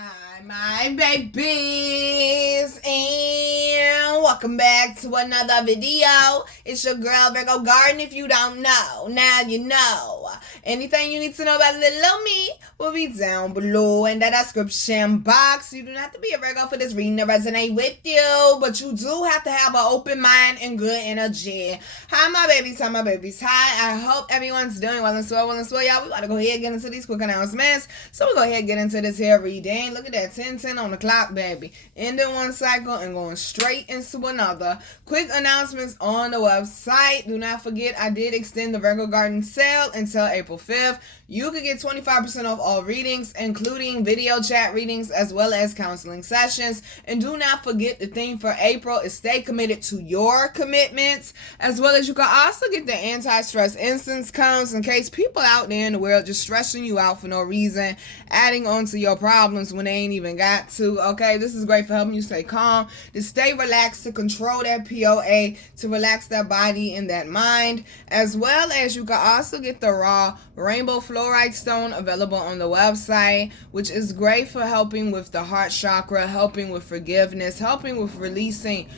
Hi, my babies, and welcome back to another video. It's your girl, Virgo Garden. If you don't know, now you know. Anything you need to know about little me will be down below in the description box. You do not have to be a Virgo for this reading to resonate with you, but you do have to have an open mind and good energy. Hi, my babies. Hi, my babies. Hi. I hope everyone's doing well and swell, y'all. We got to go ahead and get into these quick announcements. So we'll go ahead and get into this here reading. Look at that, 10:10 on the clock, baby. Ending one cycle and going straight into another. Quick announcements on the website. Do not forget, I did extend the Virgo Garden sale until April 5th. You can get 25% off all readings, including video chat readings as well as counseling sessions. And do not forget, the theme for April is stay committed to your commitments, as well as you can also get the anti-stress instance cones in case people out there in the world just stressing you out for no reason, adding on to your problems when they ain't even got to. Okay, this is great for helping you stay calm, to stay relaxed, to control that POA, to relax that body and that mind, as well as you can also get the raw rainbow fluorite stone available on the website, which is great for helping with the heart chakra, helping with forgiveness, helping with releasing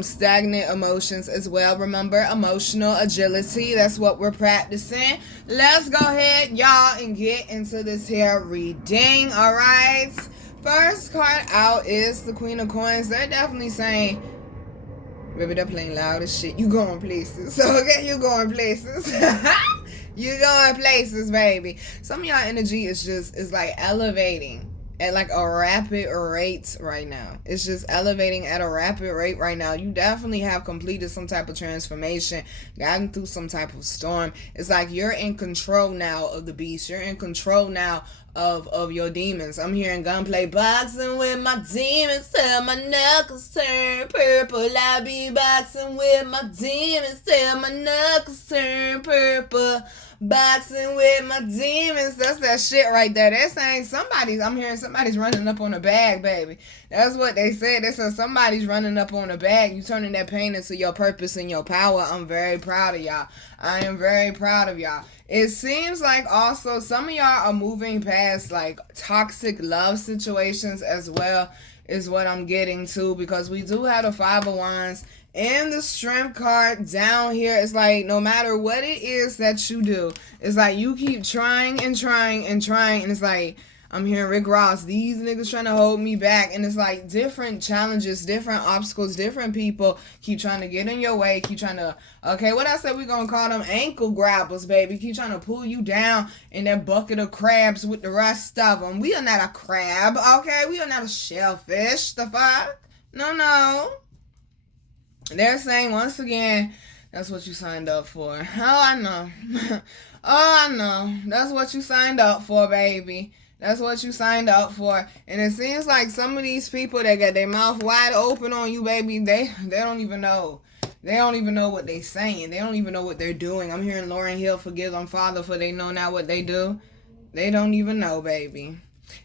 stagnant emotions as well. Remember, emotional agility, that's what we're practicing. Let's go ahead, y'all, and get into this here reading. All right, first card out is the Queen of Coins. They're definitely saying, baby, they're playing loud as shit. You going places. Okay, you going places. You going places, baby. Some of y'all energy is like elevating at like a rapid rate right now. It's just elevating at a rapid rate right now. You definitely have completed some type of transformation, gotten through some type of storm. It's like you're in control now of the beast. You're in control now of your demons. I'm hearing gunplay, boxing with my demons till my knuckles turn purple. I be boxing with my demons till my knuckles turn purple. Boxing with my demons. That's that shit right there. They're saying I'm hearing somebody's running up on a bag, baby. That's what they said. They said somebody's running up on a bag. You turning that pain into your purpose and your power. I'm very proud of y'all. I am very proud of y'all. It seems like also some of y'all are moving past like toxic love situations as well, is what I'm getting to, because we do have the Five of Wands and the Strength card down here. It's like no matter what it is that you do, it's like you keep trying and trying and trying, and it's like I'm hearing Rick Ross, these niggas trying to hold me back. And it's like different challenges, different obstacles, different people keep trying to get in your way, keep trying to, okay, what I said we gonna call them ankle grabbers, baby. Keep trying to pull you down in that bucket of crabs with the rest of them. We are not a crab, okay? We are not a shellfish, the fuck? No. They're saying, once again, that's what you signed up for. Oh, I know. Oh, I know. That's what you signed up for, baby. That's what you signed up for. And it seems like some of these people that got their mouth wide open on you, baby, they don't even know. They don't even know what they're saying. They don't even know what they're doing. I'm hearing Lauryn Hill, forgive them, Father, for they know not what they do. They don't even know, baby.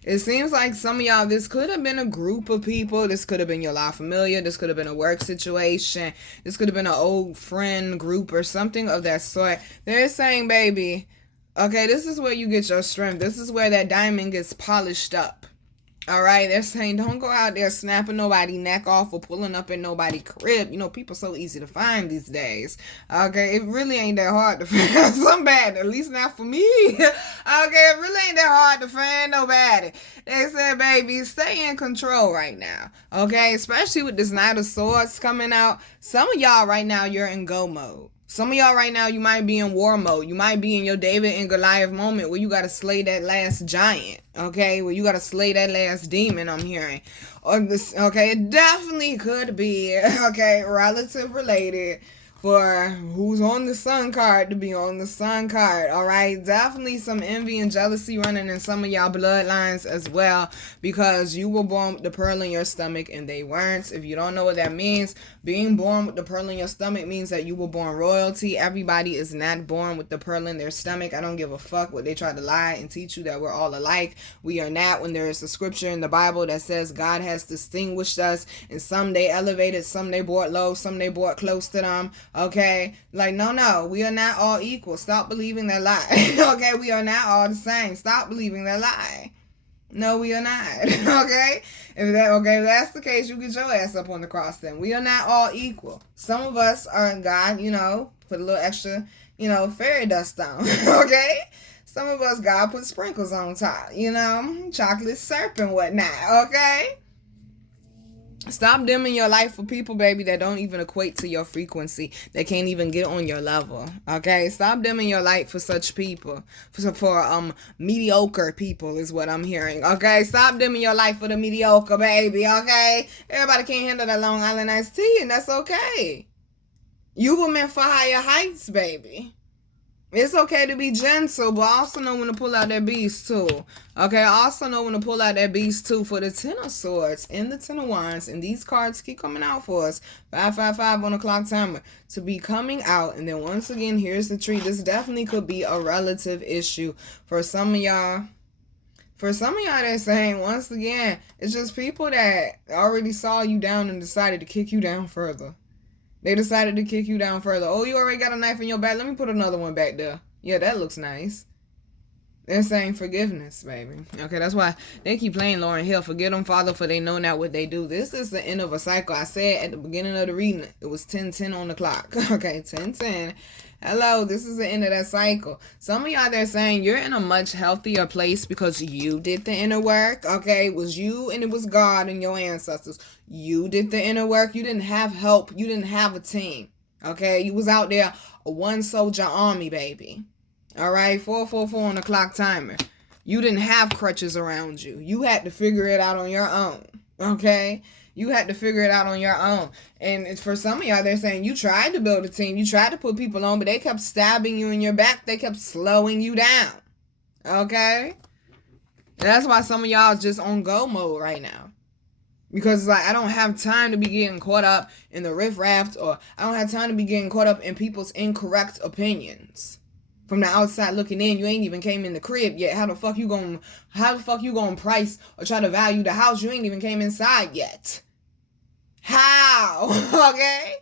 It seems like some of y'all, this could have been a group of people. This could have been your La Familia. This could have been a work situation. This could have been an old friend group or something of that sort. They're saying, baby, okay, this is where you get your strength. This is where that diamond gets polished up. All right, they're saying don't go out there snapping nobody neck off or pulling up in nobody crib. You know, people so easy to find these days. Okay, it really ain't that hard to find somebody, at least not for me. Okay, it really ain't that hard to find nobody. They said, baby, stay in control right now. Okay, especially with this Knight of Swords coming out. Some of y'all right now, you're in go mode. Some of y'all right now, you might be in war mode. You might be in your David and Goliath moment where you got to slay that last giant, okay? Where you got to slay that last demon, I'm hearing. Or this, okay, it definitely could be, okay, relative related for who's on the Sun card to be on the Sun card, all right? Definitely some envy and jealousy running in some of y'all bloodlines as well, because you were born with the pearl in your stomach and they weren't. If you don't know what that means, being born with the pearl in your stomach means that you were born royalty. Everybody is not born with the pearl in their stomach. I don't give a fuck what they try to lie and teach you that we're all alike. We are not, when there is a scripture in the Bible that says God has distinguished us, and some they elevated, some they brought low, some they brought close to them. Okay, like no, we are not all equal. Stop believing that lie. Okay, we are not all the same. Stop believing that lie. No, we are not. Okay? If that's the case, you get your ass up on the cross then. We are not all equal. Some of us are God, put a little extra, fairy dust on. Okay? Some of us, God put sprinkles on top, chocolate syrup and whatnot. Okay? Stop dimming your light for people, baby, that don't even equate to your frequency. They can't even get on your level. Okay? Stop dimming your light for such people. For mediocre people is what I'm hearing. Okay? Stop dimming your light for the mediocre, baby. Okay? Everybody can't handle that Long Island iced tea, and that's okay. You were meant for higher heights, baby. It's okay to be gentle, but also know when to pull out that beast too. Okay, also know when to pull out that beast too for the Ten of Swords and the Ten of Wands. And these cards keep coming out for us. 555 on the clock timer to be coming out. And then once again, here's the tree. This definitely could be a relative issue for some of y'all. For some of y'all, they're saying, once again, it's just people that already saw you down and decided to kick you down further. They decided to kick you down further. Oh, you already got a knife in your back. Let me put another one back there. Yeah, that looks nice. They're saying forgiveness, baby. Okay, that's why they keep playing Lauryn Hill. Forgive them, Father, for they know not what they do. This is the end of a cycle. I said at the beginning of the reading, it was 10:10 on the clock. Okay, 10:10. Hello, this is the end of that cycle. Some of y'all, they're saying you're in a much healthier place because you did the inner work. Okay, it was you and it was God and your ancestors. You did the inner work. You didn't have help. You didn't have a team. Okay, you was out there a one soldier army, baby. All right, 444 on the clock timer. You didn't have crutches around you. You had to figure it out on your own. Okay? You had to figure it out on your own. And for some of y'all, they're saying you tried to build a team. You tried to put people on, but they kept stabbing you in your back. They kept slowing you down. Okay? That's why some of y'all is just on go mode right now. Because it's like, I don't have time to be getting caught up in the riffraff, or I don't have time to be getting caught up in people's incorrect opinions. From the outside looking in, you ain't even came in the crib yet. How the fuck you gonna price or try to value the house? You ain't even came inside yet. How? Okay?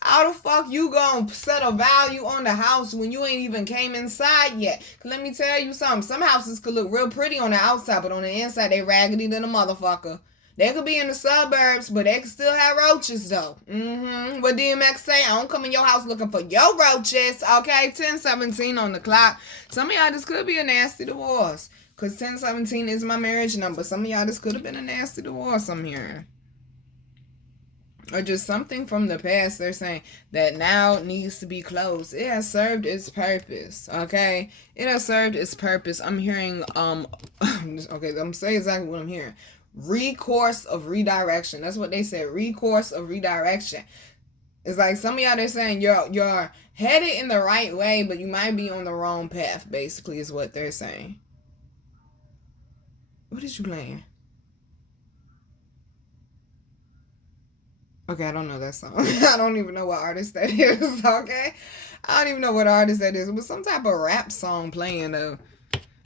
How the fuck you gonna set a value on the house when you ain't even came inside yet? Let me tell you something. Some houses could look real pretty on the outside, but on the inside, they raggedy than a motherfucker. They could be in the suburbs, but they could still have roaches, though. What DMX say? I don't come in your house looking for your roaches. Okay, 1017 on the clock. Some of y'all, this could be a nasty divorce. Because 1017 is my marriage number. Some of y'all, this could have been a nasty divorce, I'm hearing. Or just something from the past, they're saying, that now needs to be closed. It has served its purpose, okay? It has served its purpose. I'm hearing, okay, I'm saying exactly what I'm hearing. Recourse of redirection. That's what they said. Recourse of redirection. It's like some of y'all, they're saying you're headed in the right way, but you might be on the wrong path, basically, is what they're saying. What is you playing? Okay, I don't know that song. I don't even know what artist that is, okay? I don't even know what artist that is. It was some type of rap song playing, though.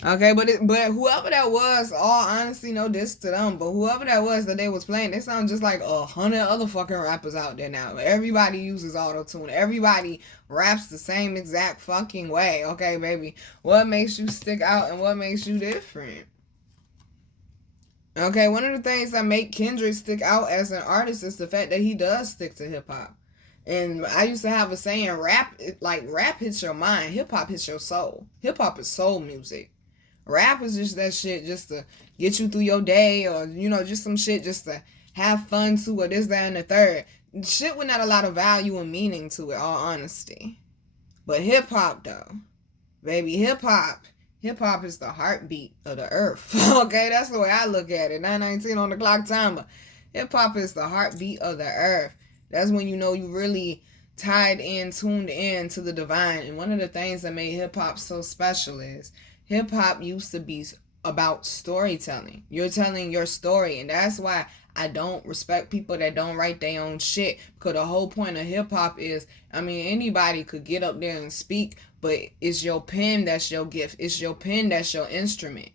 Okay, but whoever that was, all honesty, no diss to them, but whoever that was that they was playing, they sound just like 100 other fucking rappers out there now. Everybody uses auto-tune. Everybody raps the same exact fucking way. Okay, baby. What makes you stick out and what makes you different? Okay, one of the things that make Kendrick stick out as an artist is the fact that he does stick to hip-hop. And I used to have a saying, rap hits your mind, hip-hop hits your soul. Hip-hop is soul music. Rap is just that shit just to get you through your day, or, just some shit just to have fun to, or this, that, and the third. Shit with not a lot of value and meaning to it, all honesty. But hip-hop, though. Baby, hip-hop is the heartbeat of the earth. Okay, that's the way I look at it. 9:19 on the clock timer. Hip-hop is the heartbeat of the earth. That's when you know you really tied in, tuned in to the divine. And one of the things that made hip-hop so special is hip-hop used to be about storytelling. You're telling your story, and that's why I don't respect people that don't write their own shit, because the whole point of hip-hop is, anybody could get up there and speak, but it's your pen that's your gift. It's your pen that's your instrument.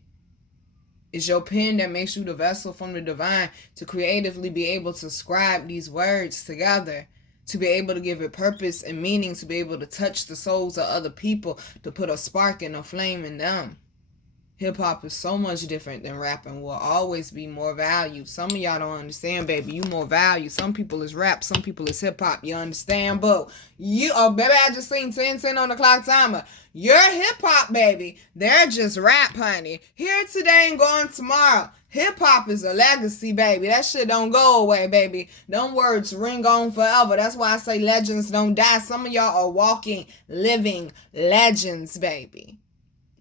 It's your pen that makes you the vessel from the divine to creatively be able to scribe these words together, to be able to give it purpose and meaning, to be able to touch the souls of other people, to put a spark and a flame in them. Hip-hop is so much different than rapping. Will always be more valued. Some of y'all don't understand, baby. You more valued. Some people is rap. Some people is hip-hop. You understand? But you, oh, baby, I just seen 10 on the clock timer. You're hip-hop, baby. They're just rap, honey. Here today and gone tomorrow. Hip-hop is a legacy, baby. That shit don't go away, baby. Them words ring on forever. That's why I say legends don't die. Some of y'all are walking, living legends, baby.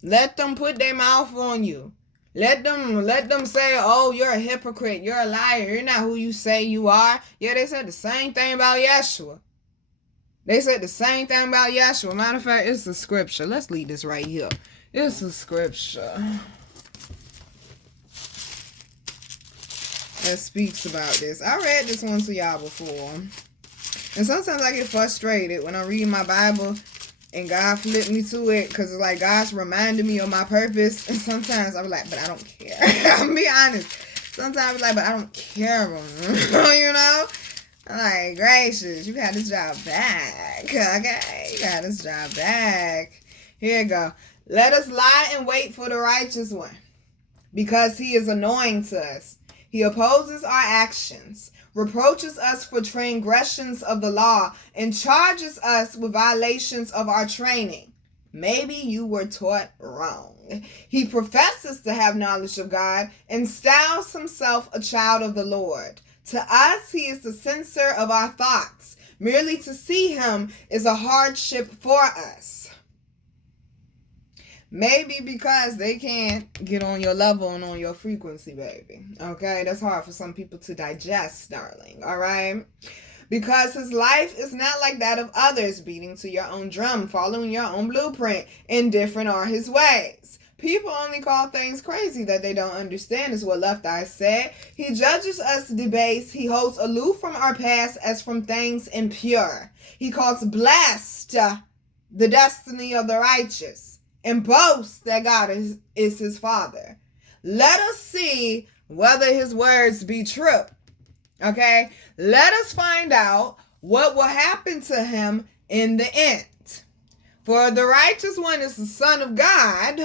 Let them put their mouth on you. Let them say, oh, you're a hypocrite. You're a liar. You're not who you say you are. Yeah, they said the same thing about Yeshua. They said the same thing about Yeshua. Matter of fact, it's a scripture. Let's leave this right here. It's a scripture that speaks about this. I read this one to y'all before. And sometimes I get frustrated when I read my Bible and God flipped me to it, because it's like God's reminding me of my purpose. And sometimes I'm like, but I don't care. I'll be honest. Sometimes I'm like, but I don't care. You know? I'm like, gracious, you got this job back. Okay? You got this job back. Here you go. Let us lie and wait for the righteous one, because he is annoying to us. He opposes our actions, reproaches us for transgressions of the law, and charges us with violations of our training. Maybe you were taught wrong. He professes to have knowledge of God and styles himself a child of the Lord. To us, he is the censor of our thoughts. Merely to see him is a hardship for us. Maybe because they can't get on your level and on your frequency, baby. Okay? That's hard for some people to digest, darling. All right? Because his life is not like that of others, beating to your own drum, following your own blueprint. Indifferent are his ways. People only call things crazy that they don't understand, is what Left Eye said. He judges us debased. He holds aloof from our past as from things impure. He calls blessed the destiny of the righteous, and boasts that God is his father. Let us see whether his words be true. Okay? Let us find out what will happen to him in the end. For the righteous one is the Son of God.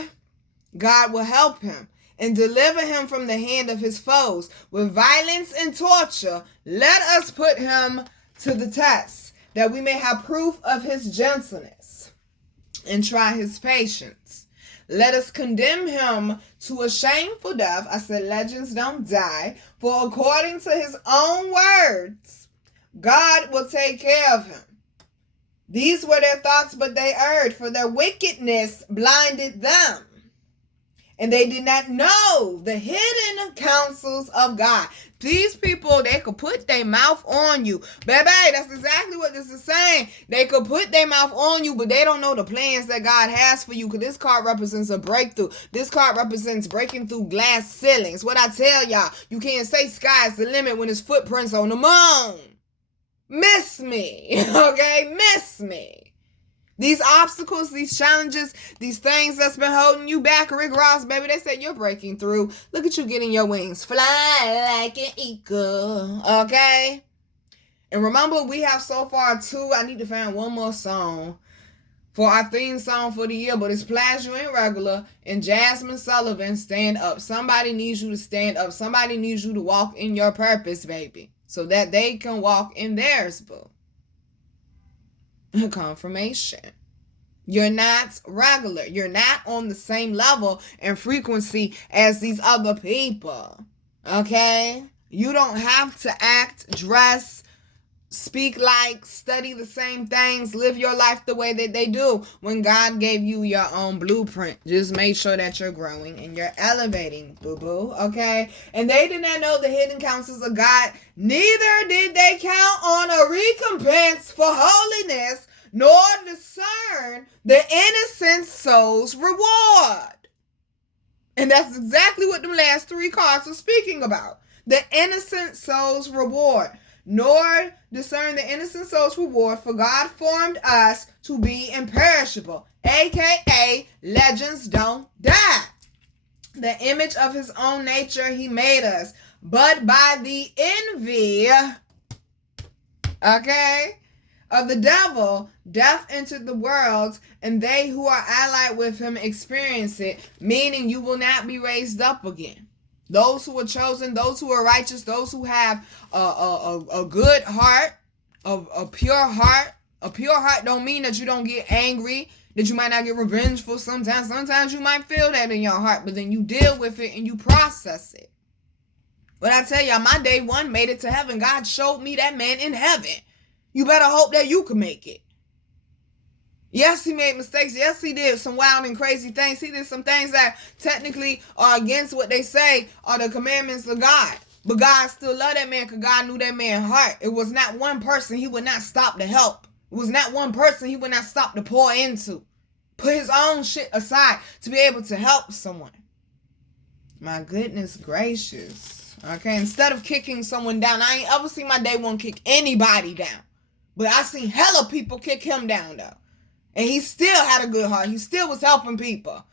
God will help him and deliver him from the hand of his foes. With violence and torture, let us put him to the test, that we may have proof of his gentleness and try his patience. Let us condemn him to a shameful death. I said legends don't die. For according to his own words, God will take care of him. These were their thoughts, but they erred, for their wickedness blinded them. And they did not know the hidden counsels of God. These people, they could put their mouth on you. Baby, that's exactly what this is saying. They could put their mouth on you, but they don't know the plans that God has for you, because this card represents a breakthrough. This card represents breaking through glass ceilings. What I tell y'all, you can't say sky's the limit when there's footprints on the moon. Miss me, okay? Miss me. These obstacles, these challenges, these things that's been holding you back, Rick Ross, baby, they said you're breaking through. Look at you getting your wings. Fly like an eagle, okay? And remember, we have so far I need to find one more song for our theme song for the year, but it's Pleasure and Regular and Jasmine Sullivan, Stand Up. Somebody needs you to stand up. Somebody needs you to walk in your purpose, baby, so that they can walk in theirs, boo. Confirmation. You're not regular. You're not on the same level and frequency as these other people. Okay? You don't have to act, dress, speak like, study the same things, live your life the way that they do when God gave you your own blueprint. Just make sure that you're growing and you're elevating, boo-boo, okay? And they did not know the hidden counsels of God, neither did they count on a recompense for holiness, nor discern the innocent soul's reward. And that's exactly what the last three cards are speaking about. The innocent soul's reward. Nor discern the innocent soul's reward, for God formed us to be imperishable, aka legends don't die. The image of his own nature he made us, but by the envy, okay, of the devil, death entered the world, and they who are allied with him experience it, meaning you will not be raised up again. Those who are chosen, those who are righteous, those who have a good heart, a pure heart. A pure heart don't mean that you don't get angry, that you might not get revengeful sometimes. Sometimes you might feel that in your heart, but then you deal with it and you process it. But I tell y'all, my day one made it to heaven. God showed me that man in heaven. You better hope that you can make it. Yes, he made mistakes. Yes, he did some wild and crazy things. He did some things that technically are against what they say are the commandments of God. But God still loved that man because God knew that man's heart. It was not one person he would not stop to help. It was not one person he would not stop to pour into. Put his own shit aside to be able to help someone. My goodness gracious. Okay, instead of kicking someone down, I ain't ever seen my day one kick anybody down. But I seen hella people kick him down though. And he still had a good heart. He still was helping people.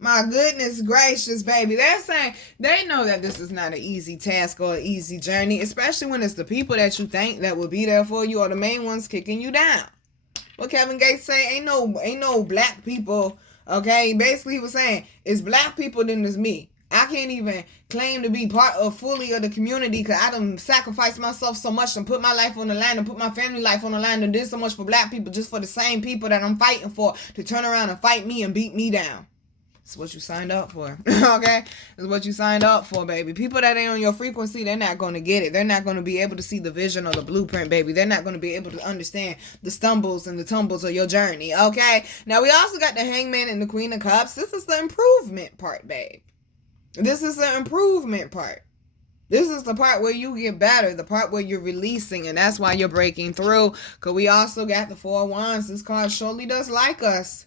My goodness gracious, baby. They're saying they know that this is not an easy task or an easy journey, especially when it's the people that you think that will be there for you or the main ones kicking you down. What Kevin Gates say, ain't no black people, okay? Basically he was saying, it's black people, then it's me. I can't even claim to be part of fully of the community because I done sacrificed myself so much and put my life on the line and put my family life on the line and did so much for black people just for the same people that I'm fighting for to turn around and fight me and beat me down. It's what you signed up for, okay? It's what you signed up for, baby. People that ain't on your frequency, they're not going to get it. They're not going to be able to see the vision or the blueprint, baby. They're not going to be able to understand the stumbles and the tumbles of your journey, okay? Now, we also got the Hangman and the Queen of Cups. This is the improvement part, babe. This is the improvement part. This is the part where you get better, the part where you're releasing, and that's why you're breaking through. Because we also got the Four of Wands. This card surely does like us.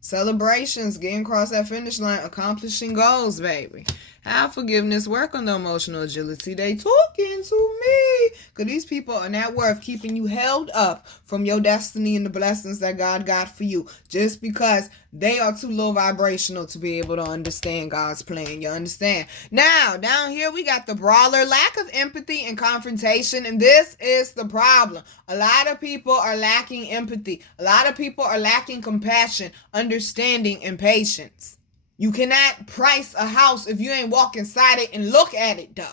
Celebrations, getting across that finish line, accomplishing goals, baby. Have forgiveness, work on the emotional agility. They talking to me. Because these people are not worth keeping you held up from your destiny and the blessings that God got for you. Just because they are too low vibrational to be able to understand God's plan. You understand? Now, down here we got the brawler. Lack of empathy and confrontation. And this is the problem. A lot of people are lacking empathy. A lot of people are lacking compassion, understanding, and patience. You cannot price a house if you ain't walk inside it and look at it, though.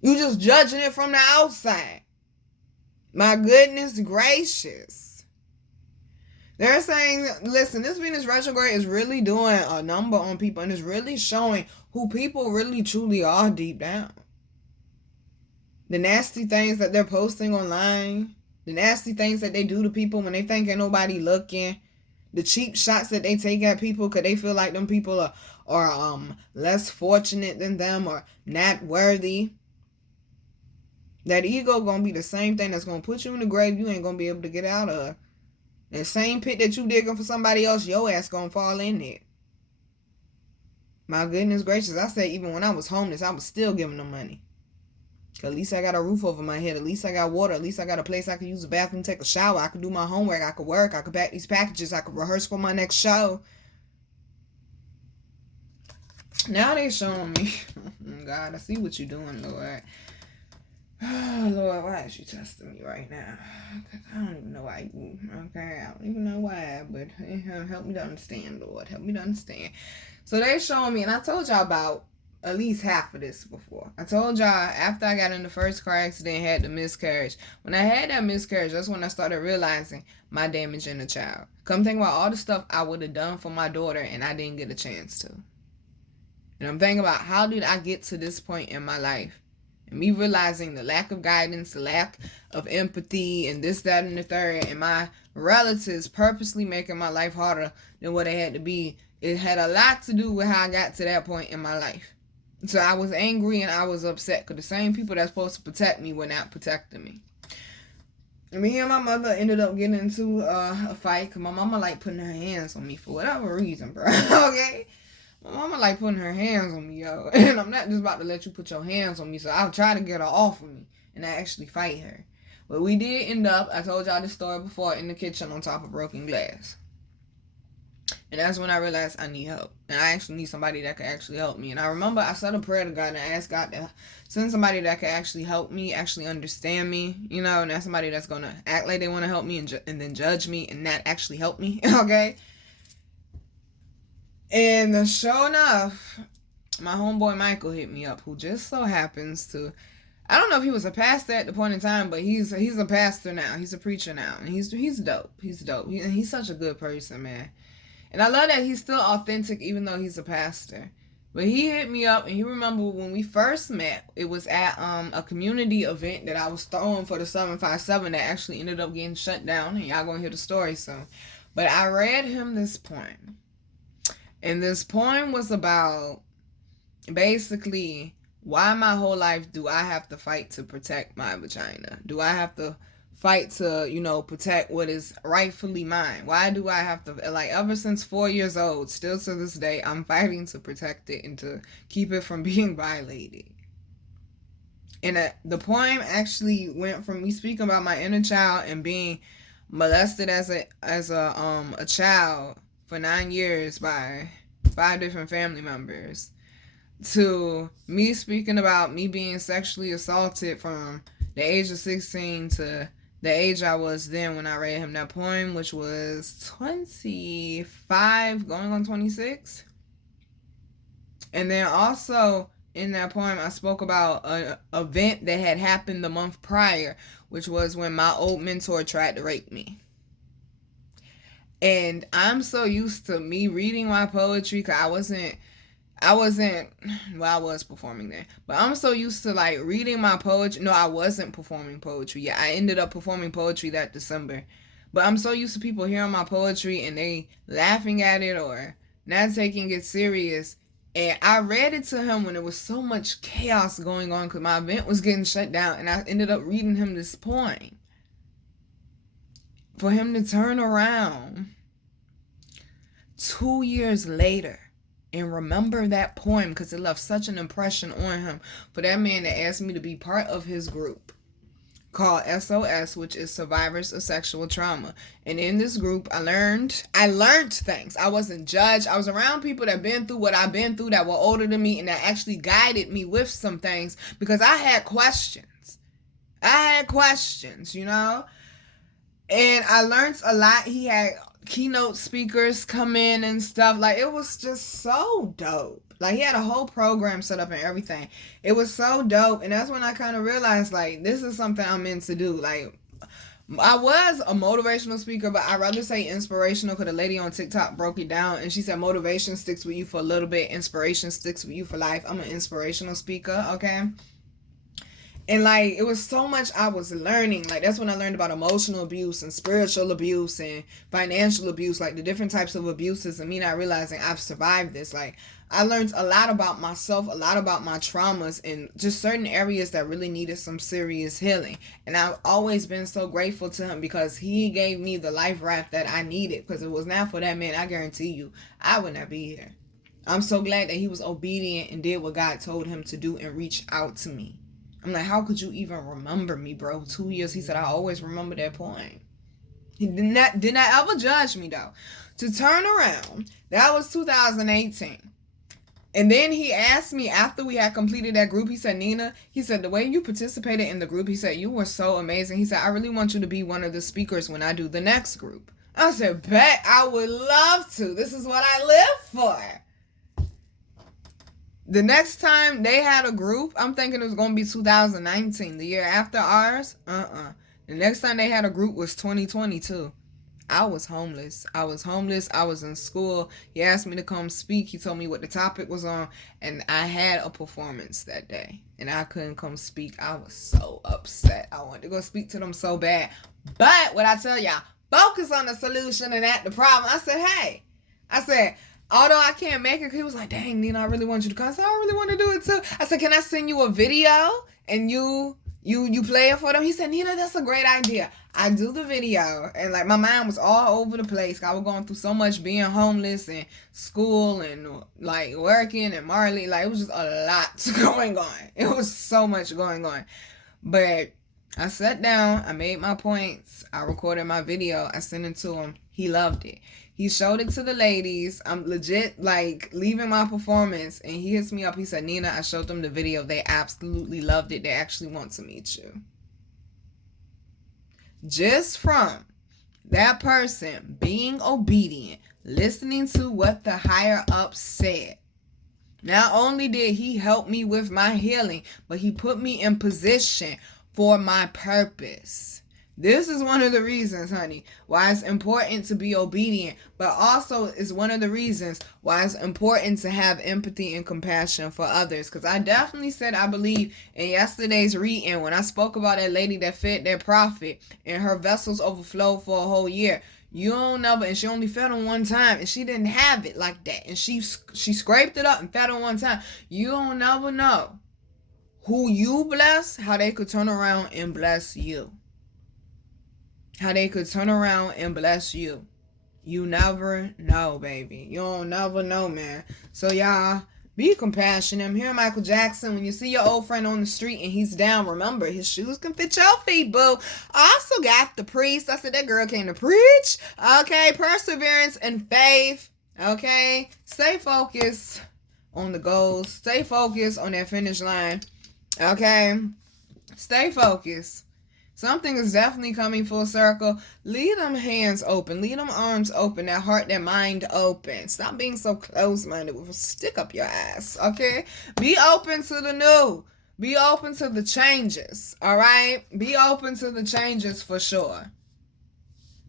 You just judging it from the outside. My goodness gracious. They're saying, listen, this Venus retrograde is really doing a number on people, and it's really showing who people really truly are deep down. The nasty things that they're posting online, the nasty things that they do to people when they think ain't nobody looking, the cheap shots that they take at people because they feel like them people are less fortunate than them or not worthy. That ego gonna be the same thing that's gonna put you in the grave you ain't gonna be able to get out of. The same pit that you digging for somebody else, your ass gonna fall in it. My goodness gracious, I said even when I was homeless, I was still giving them money. At least I got a roof over my head. At least I got water. At least I got a place I could use the bathroom, take a shower. I could do my homework. I could work. I could pack these packages. I could rehearse for my next show. Now they showing me. God, I see what you're doing, Lord. Oh, Lord, why is you testing me right now? I don't even know why you, okay? I don't even know why, but help me to understand, Lord. Help me to understand. So they showing me, and I told y'all about at least half of this before. I told y'all after I got in the first car accident, had the miscarriage. When I had that miscarriage, that's when I started realizing my damage in the child. Come think about all the stuff I would have done for my daughter and I didn't get a chance to. And I'm thinking about how did I get to this point in my life? And me realizing the lack of guidance, the lack of empathy, and this, that, and the third, and my relatives purposely making my life harder than what it had to be. It had a lot to do with how I got to that point in my life. So I was angry and I was upset because the same people that's supposed to protect me were not protecting me. And me and my mother ended up getting into a fight because my mama like putting her hands on me for whatever reason, bro. Okay? My mama like putting her hands on me, yo. And I'm not just about to let you put your hands on me, so I'll try to get her off of me and I actually fight her. But we did end up, I told y'all this story before, in the kitchen on top of broken glass. And that's when I realized I need help. And I actually need somebody that could actually help me. And I remember I said a prayer to God and I asked God to send somebody that could actually help me, actually understand me, you know, and that's somebody that's going to act like they want to help me and then judge me and not actually help me, okay? And sure enough, my homeboy Michael hit me up, who just so happens to, I don't know if he was a pastor at the point in time, but he's a pastor now. He's a preacher now. And he's dope. He's dope. And he's such a good person, man. And I love that he's still authentic even though he's a pastor. But he hit me up and he remembered when we first met, it was at a community event that I was throwing for the 757 that actually ended up getting shut down. And y'all gonna hear the story soon. But I read him this poem. And this poem was about basically why my whole life do I have to fight to protect my vagina? Do I have to fight to, you know, protect what is rightfully mine? Why do I have to, like, ever since 4 years old, still to this day, I'm fighting to protect it and to keep it from being violated. And the poem actually went from me speaking about my inner child and being molested as a child for 9 years by 5 different family members, to me speaking about me being sexually assaulted from the age of 16 to the age I was then when I read him that poem, which was 25, going on 26. And then also in that poem, I spoke about an event that had happened the month prior, which was when my old mentor tried to rape me. And I'm so used to me reading my poetry, because I was performing there, but I'm so used to like reading my poetry. No, I wasn't performing poetry. Yeah, I ended up performing poetry that December, but I'm so used to people hearing my poetry and they laughing at it or not taking it serious. And I read it to him when there was so much chaos going on because my event was getting shut down, and I ended up reading him this poem for him to turn around 2 years later and remember that poem, because it left such an impression on him, for that man to ask me to be part of his group called SOS, which is Survivors of Sexual Trauma. And in this group, I learned things. I wasn't judged. I was around people that been through what I've been through, that were older than me, and that actually guided me with some things, because I had questions. You know? And I learned a lot. He had keynote speakers come in and stuff. Like, it was just so dope. Like, he had a whole program set up and everything. It was so dope. And that's when I kind of realized, like, this is something I'm meant to do. Like, I was a motivational speaker, but I'd rather say inspirational, because the lady on TikTok broke it down and she said motivation sticks with you for a little bit, inspiration sticks with you for life. I'm an inspirational speaker, okay? And like, it was so much I was learning. Like, that's when I learned about emotional abuse and spiritual abuse and financial abuse, like the different types of abuses, and me not realizing I've survived this. Like, I learned a lot about myself, a lot about my traumas, and just certain areas that really needed some serious healing. And I've always been so grateful to him, because he gave me the life raft that I needed. Because it was not for that man, I guarantee you, I would not be here. I'm so glad that he was obedient and did what God told him to do and reach out to me. I'm like, how could you even remember me, bro? 2 years. He said, I always remember that poem. He did not ever judge me, though. To turn around, that was 2018. And then he asked me after we had completed that group, he said, Nina, he said, the way you participated in the group, he said, you were so amazing. He said, I really want you to be one of the speakers when I do the next group. I said, bet, I would love to. This is what I live for. The next time they had a group, I'm thinking it was going to be 2019, the year after ours. The next time they had a group was 2022. I was homeless. I was in school. He asked me to come speak. He told me what the topic was on, and I had a performance that day, and I couldn't come speak. I was so upset. I wanted to go speak to them so bad. But what I tell y'all, focus on the solution and not the problem. I said, although I can't make it, he was like, dang, Nina, I really want you to come. I said, I really want to do it too. I said, can I send you a video and you play it for them? He said, Nina, that's a great idea. I do the video, and like, my mind was all over the place. I was going through so much, being homeless and school and like working and Marley. Like, it was just a lot going on. It was so much going on. But I sat down, I made my points, I recorded my video, I sent it to him. He loved it. He showed it to the ladies. I'm legit like leaving my performance, and he hits me up. He said, Nina, I showed them the video. They absolutely loved it. They actually want to meet you. Just from that person being obedient, listening to what the higher up said. Not only did he help me with my healing, but he put me in position for my purpose. This is one of the reasons, honey, why it's important to be obedient, but also is one of the reasons why it's important to have empathy and compassion for others. Because I definitely said, I believe in yesterday's reading when I spoke about that lady that fed their prophet and her vessels overflowed for a whole year. You don't know, and she only fed them one time, and she didn't have it like that, and she scraped it up and fed them one time. You don't never know who you bless, how they could turn around and bless you. How they could turn around and bless you. You never know, baby. You don't never know, man. So, y'all, be compassionate. I'm here, Michael Jackson. When you see your old friend on the street and he's down, remember, his shoes can fit your feet, boo. I also got the priest. I said that girl came to preach. Okay, perseverance and faith. Okay, stay focused on the goals. Stay focused on that finish line. Okay, stay focused. Something is definitely coming full circle. Leave them hands open. Leave them arms open. That heart, that mind open. Stop being so close-minded with a stick up your ass, okay? Be open to the new. Be open to the changes, all right? Be open to the changes for sure.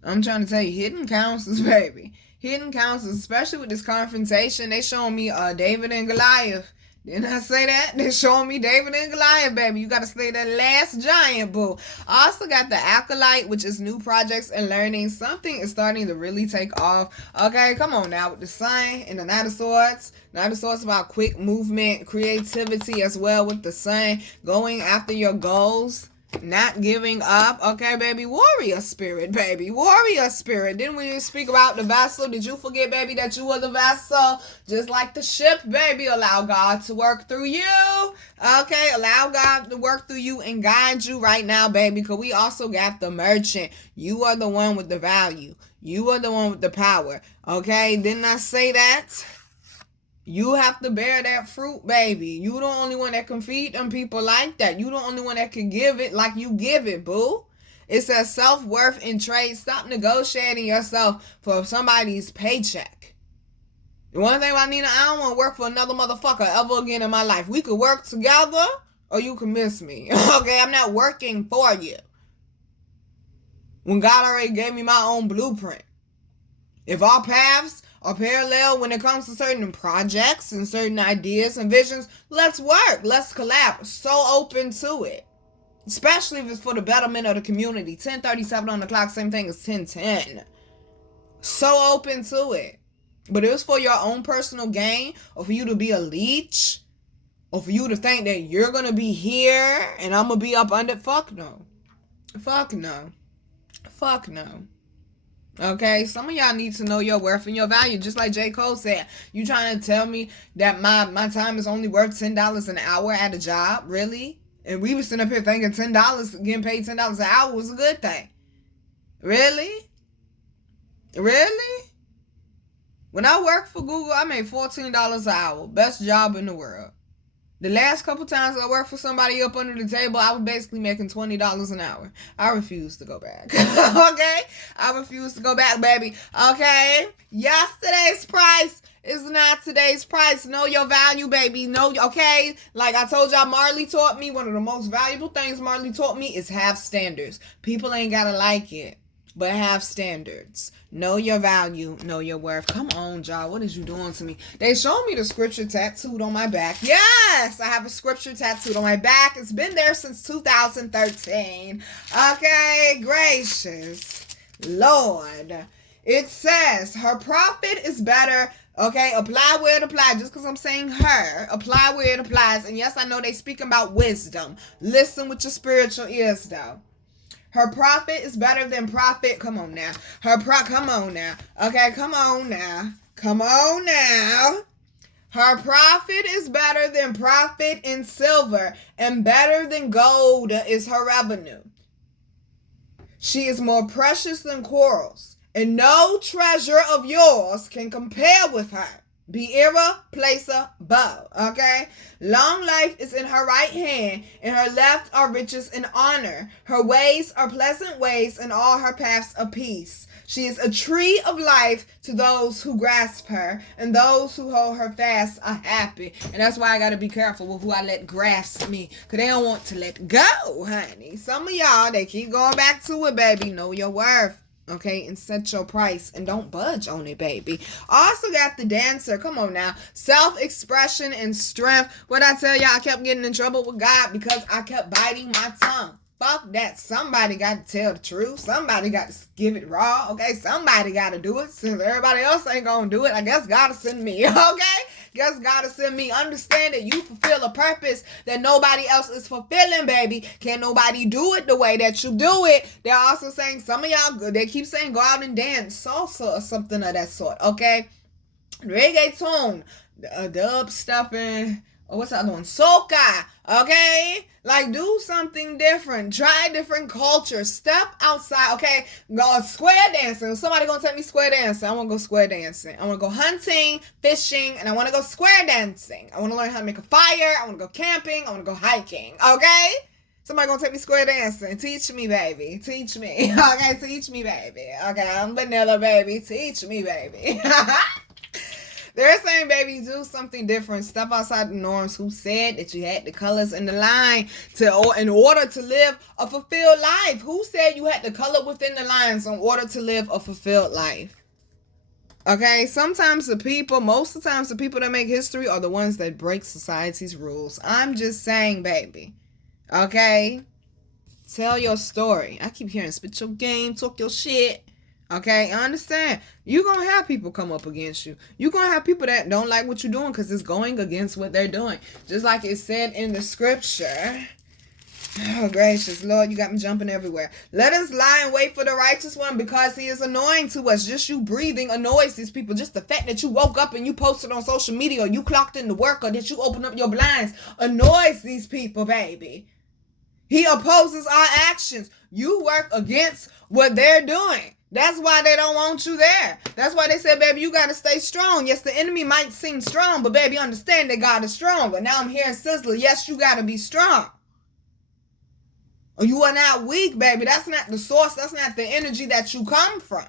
I'm trying to tell you, hidden counsels, baby. Hidden counsels, especially with this confrontation. They showing me David and Goliath. Didn't I say that? They're showing me David and Goliath, baby. You got to slay that last giant, boo. I also got the Acolyte, which is new projects and learning. Something is starting to really take off. Okay, come on now with the Sun and the Knight of Swords. Knight of Swords about quick movement, creativity as well with the Sun. Going after your goals. Not giving up. Okay, baby. Warrior spirit, baby. Warrior spirit. Didn't we speak about the vessel? Did you forget, baby, that you were the vessel? Just like the ship, baby. Allow God to work through you. Okay, allow God to work through you and guide you right now, baby. Because we also got the merchant. You are the one with the value. You are the one with the power. Okay, didn't I say that? You have to bear that fruit, baby. You the only one that can feed them people like that. You the only one that can give it like you give it, boo. It says self-worth in trade. Stop negotiating yourself for somebody's paycheck. The one thing about Nina, I don't want to work for another motherfucker ever again in my life. We could work together or you can miss me. Okay, I'm not working for you. When God already gave me my own blueprint. If our paths are parallel when it comes to certain projects and certain ideas and visions, let's work. Let's collab. So open to it. Especially if it's for the betterment of the community. 10:37 on the clock, same thing as 10:10. So open to it. But if it's for your own personal gain, or for you to be a leech, or for you to think that you're going to be here and I'm going to be up under, fuck no. Fuck no. Fuck no. Okay, some of y'all need to know your worth and your value. Just like J. Cole said, you trying to tell me that my time is only worth $10 an hour at a job? Really? And we were sitting up here thinking $10, getting paid $10 an hour was a good thing. Really? Really? When I worked for Google, I made $14 an hour. Best job in the world. The last couple times I worked for somebody up under the table, I was basically making $20 an hour. I refuse to go back. Okay? I refuse to go back, baby. Okay? Yesterday's price is not today's price. Know your value, baby. Know, okay? Like I told y'all, Marley taught me, one of the most valuable things Marley taught me is have standards. People ain't gotta like it, but have standards. Know your value. Know your worth. Come on, y'all. What is you doing to me? They showed me the scripture tattooed on my back. Yes, I have a scripture tattooed on my back. It's been there since 2013. Okay, gracious Lord. It says, her profit is better. Okay, apply where it applies. Just because I'm saying her, apply where it applies. And yes, I know they speaking about wisdom. Listen with your spiritual ears, though. Her profit is better than profit. Come on now. Come on now. Okay, come on now. Come on now. Her profit is better than profit in silver, and better than gold is her revenue. She is more precious than corals, and no treasure of yours can compare with her. Be irreplaceable, okay? Long life is in her right hand, and her left are riches and honor. Her ways are pleasant ways, and all her paths are peace. She is a tree of life to those who grasp her, and those who hold her fast are happy. And that's why I gotta be careful with who I let grasp me, because they don't want to let go, honey. Some of y'all, they keep going back to it, baby. Know your worth. Okay, and set your price and don't budge on it, baby. Also got the Dancer. Come on now. Self-expression and strength. What I tell y'all, I kept getting in trouble with God because I kept biting my tongue. Fuck that. Somebody got to tell the truth. Somebody got to give it raw. Okay, somebody got to do it. Since everybody else ain't gonna do it, I guess God will send me. Okay? Guess God will send me. Understand that you fulfill a purpose that nobody else is fulfilling, baby. Can't nobody do it the way that you do it. They're also saying, some of y'all, they keep saying go out and dance salsa or something of that sort, okay? Reggaeton, dub stuffing, or what's the other one? Soca, okay? Like, do something different. Try different cultures. Step outside, okay? Go square dancing. Somebody gonna take me square dancing. I wanna go square dancing. I wanna go hunting, fishing, and I wanna go square dancing. I wanna learn how to make a fire. I wanna go camping. I wanna go hiking, okay? Somebody gonna take me square dancing. Teach me, baby. Teach me. Okay, teach me, baby. Okay, I'm vanilla, baby. Teach me, baby. They're saying, baby, do something different. Step outside the norms. Who said that you had the colors in the line in order to live a fulfilled life? Who said you had the color within the lines in order to live a fulfilled life? Okay, sometimes most of the times the people that make history are the ones that break society's rules. I'm just saying, baby. Okay? Tell your story. I keep hearing spit your game, talk your shit. Okay, I understand. You're going to have people come up against you. You're going to have people that don't like what you're doing because it's going against what they're doing. Just like it said in the scripture. Oh, gracious Lord, you got me jumping everywhere. Let us lie and wait for the righteous one because he is annoying to us. Just you breathing annoys these people. Just the fact that you woke up and you posted on social media or you clocked into work or that you open up your blinds annoys these people, baby. He opposes our actions. You work against what they're doing. That's why they don't want you there. That's why they said, baby, you got to stay strong. Yes, the enemy might seem strong, but baby, understand that God is strong. But now I'm hearing Sizzler, yes, you got to be strong. You are not weak, baby. That's not the source. That's not the energy that you come from.